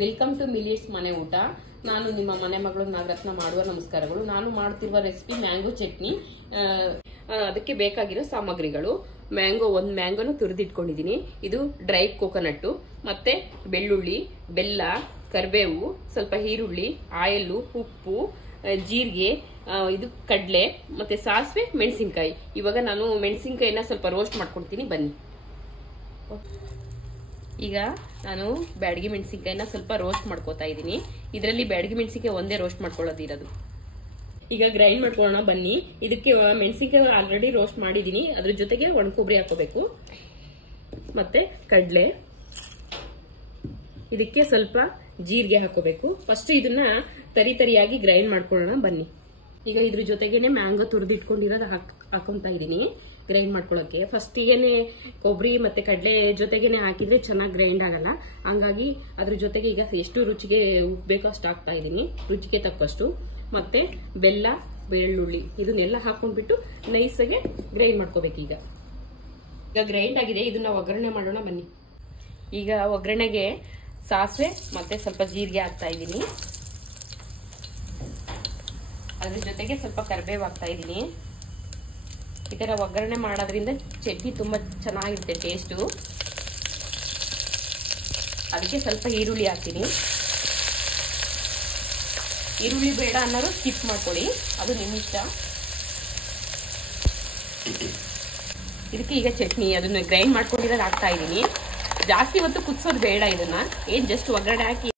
Welcome to ಮಿಲಿಯಟ್ಸ್ ಮನೆ ಊಟ. ನಾನು ನಿಮ್ಮ ಮನೆ ಮಗಳು ನಾಗರತ್ನ ಮಾಡುವ ನಮಸ್ಕಾರಗಳು. ನಾನು ಮಾಡ್ತಿರುವ ರೆಸಿಪಿ ಮ್ಯಾಂಗೋ ಚಟ್ನಿ. ಅದಕ್ಕೆ ಬೇಕಾಗಿರೋ ಸಾಮಗ್ರಿಗಳು: ಒಂದು ಮ್ಯಾಂಗೋನು ತುರಿದಿಟ್ಕೊಂಡಿದ್ದೀನಿ, ಇದು ಡ್ರೈ ಕೋಕೋನಟ್, ಮತ್ತೆ ಬೆಳ್ಳುಳ್ಳಿ, ಬೆಲ್ಲ, ಕರಿಬೇವು, ಸ್ವಲ್ಪ ಈರುಳ್ಳಿ, ಆಯಿಲ್, ಉಪ್ಪು, ಜೀರಿಗೆ, ಇದು ಕಡಲೆ, ಮತ್ತೆ ಸಾಸಿವೆ, ಮೆಣಸಿನಕಾಯಿ. ಇವಾಗ ನಾನು ಮೆಣಸಿನಕಾಯಿನ ಸ್ವಲ್ಪ ರೋಸ್ಟ್ ಮಾಡ್ಕೊಡ್ತೀನಿ, ಬನ್ನಿ. ಈಗ ನಾನು ಬ್ಯಾಡಗಿ ಮೆಣಸಿನಕಾಯಿನ ಸ್ವಲ್ಪ ರೋಸ್ಟ್ ಮಾಡ್ಕೋತಾ ಇದ್ದೀನಿ. ಇದರಲ್ಲಿ ಬ್ಯಾಡಗಿ ಮೆಣಸಿನಕಾಯಿ ಒಂದೇ ರೋಸ್ಟ್ ಮಾಡ್ಕೊಳ್ಳೋದಿರೋದು. ಈಗ ಗ್ರೈಂಡ್ ಮಾಡ್ಕೊಳ್ಳೋಣ, ಬನ್ನಿ. ಇದಕ್ಕೆ ಮೆಣಸಿನಕಾಯಿ ಆಲ್ರೆಡಿ ರೋಸ್ಟ್ ಮಾಡಿದ್ದೀನಿ, ಅದ್ರ ಜೊತೆಗೆ ಒಣ ಕೊಬ್ಬರಿ ಹಾಕೋಬೇಕು, ಮತ್ತೆ ಕಡಲೆ, ಇದಕ್ಕೆ ಸ್ವಲ್ಪ ಜೀರಿಗೆ ಹಾಕೋಬೇಕು. ಫಸ್ಟ್ ಇದನ್ನ ತರಿಯಾಗಿ ಗ್ರೈಂಡ್ ಮಾಡ್ಕೊಳ್ಳೋಣ, ಬನ್ನಿ. ಈಗ ಇದ್ರ ಜೊತೆಗೇನೆ ಮ್ಯಾಂಗೋ ತುರಿದಿಟ್ಕೊಂಡಿರೋದು ಹಾಕೊಂತಾ ಇದೀನಿ ಗ್ರೈಂಡ್ ಮಾಡ್ಕೊಳ್ಳೋಕೆ. ಫಸ್ಟಿಗೆನೆ ಕೊಬ್ಬರಿ ಮತ್ತೆ ಕಡಲೆ ಜೊತೆಗೇನೆ ಹಾಕಿದ್ರೆ ಚೆನ್ನಾಗಿ ಗ್ರೈಂಡ್ ಆಗಲ್ಲ, ಹಂಗಾಗಿ ಅದ್ರ ಜೊತೆಗೆ ಈಗ ಎಷ್ಟು ರುಚಿಗೆ ಉಪ್ಪು ಬೇಕೋ ಅಷ್ಟು ಹಾಕ್ತಾ ಇದೀನಿ, ರುಚಿಗೆ ತಕ್ಕಷ್ಟು. ಮತ್ತೆ ಬೆಲ್ಲ, ಬೆಳ್ಳುಳ್ಳಿ ಇದನ್ನೆಲ್ಲ ಹಾಕೊಂಡ್ಬಿಟ್ಟು ನೈಸಾಗೆ ಗ್ರೈಂಡ್ ಮಾಡ್ಕೋಬೇಕು. ಈಗ ಗ್ರೈಂಡ್ ಆಗಿದೆ, ಇದನ್ನ ಒಗ್ಗರಣೆ ಮಾಡೋಣ, ಬನ್ನಿ. ಈಗ ಒಗ್ಗರಣೆಗೆ ಸಾಸಿವೆ ಮತ್ತೆ ಸ್ವಲ್ಪ ಜೀರಿಗೆ ಹಾಕ್ತಾ ಇದ್ದೀನಿ, ಅದ್ರ ಜೊತೆಗೆ ಸ್ವಲ್ಪ ಕರಿಬೇವು ಹಾಕ್ತಾ ಇದ್ದೀನಿ. ಈ ತರ ಒಗ್ಗರಣೆ ಮಾಡೋದ್ರಿಂದ ಚಟ್ನಿ ತುಂಬಾ ಚೆನ್ನಾಗಿರುತ್ತೆ ಟೇಸ್ಟು. ಅದಕ್ಕೆ ಸ್ವಲ್ಪ ಈರುಳ್ಳಿ ಹಾಕ್ತೀನಿ. ಈರುಳ್ಳಿ ಬೇಡ ಅನ್ನೋರು ಸ್ಕಿಪ್ ಮಾಡ್ಕೊಳ್ಳಿ, ಅದು ನಿಮ್ಮ ಇಷ್ಟ. ಇದಕ್ಕೆ ಈಗ ಚಟ್ನಿ ಅದನ್ನ ಗ್ರೈಂಡ್ ಮಾಡ್ಕೊಂಡಿರೋದು ಹಾಕ್ತಾ ಇದ್ದೀನಿ. ಜಾಸ್ತಿ ಹೊತ್ತು ಕುದಿಸೋದು ಬೇಡ, ಇದನ್ನ ಜಸ್ಟ್ ಒಗ್ಗರಣೆ ಹಾಕಿ